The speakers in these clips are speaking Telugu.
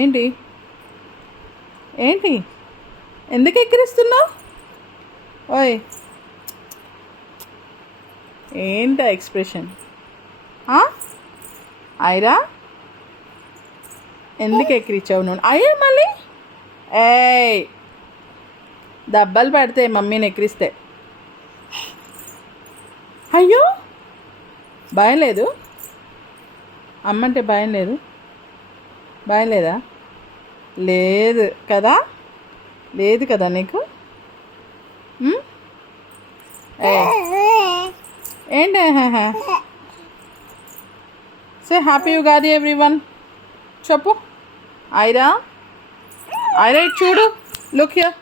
ఏంటి ఏంటి ఎందుకు ఎక్కిరిస్తున్నావు? ఓయ్ ఏంటా ఎక్స్ప్రెషన్? ఐరా ఎందుకు ఎక్కిరిచ్చావు నువ్వు? అయ్యో మళ్ళీ ఏయ్ దెబ్బలు పడితే మమ్మీని ఎక్కిరిస్తే. అయ్యో భయం లేదు? అమ్మంటే భయం లేదు? భయం లేదా? లేదు కదా? లేదు కదా నీకు? ఏంటి సే హ్యాపీ ఉగాది ఎవ్రీవన్ చెప్పు. ఐరా ఐరా ఇటు చూడు, look here.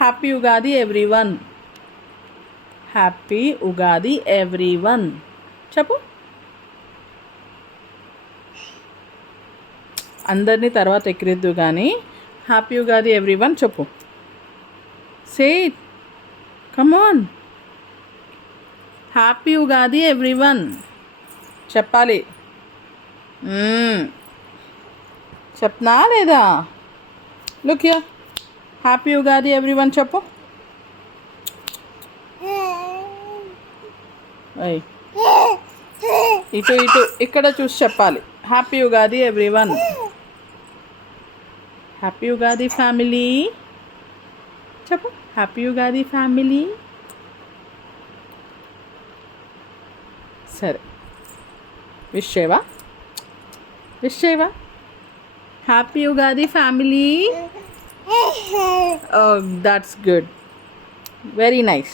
Happy Ugadi everyone. Happy Ugadi everyone చెప్పు. అందరినీ తర్వాత ఎక్కిరిద్దు కానీ హ్యాపీ ఉగాది ఎవ్రీవన్ చెప్పు. Say it, come on. Happy Ugadi everyone చెప్పాలి. చెప్పనా లేదా? Look here, happy Ugadi everyone చెప్పు. ఇటు ఇటు ఇక్కడ చూసి చెప్పాలి. Happy Ugadi everyone. Happy Ugadi family చెప్పు. Happy Ugadi family. సరే విష్ చేయవా? విష్ చేయవా? Happy Ugadi family. Oh, that's good. Very nice.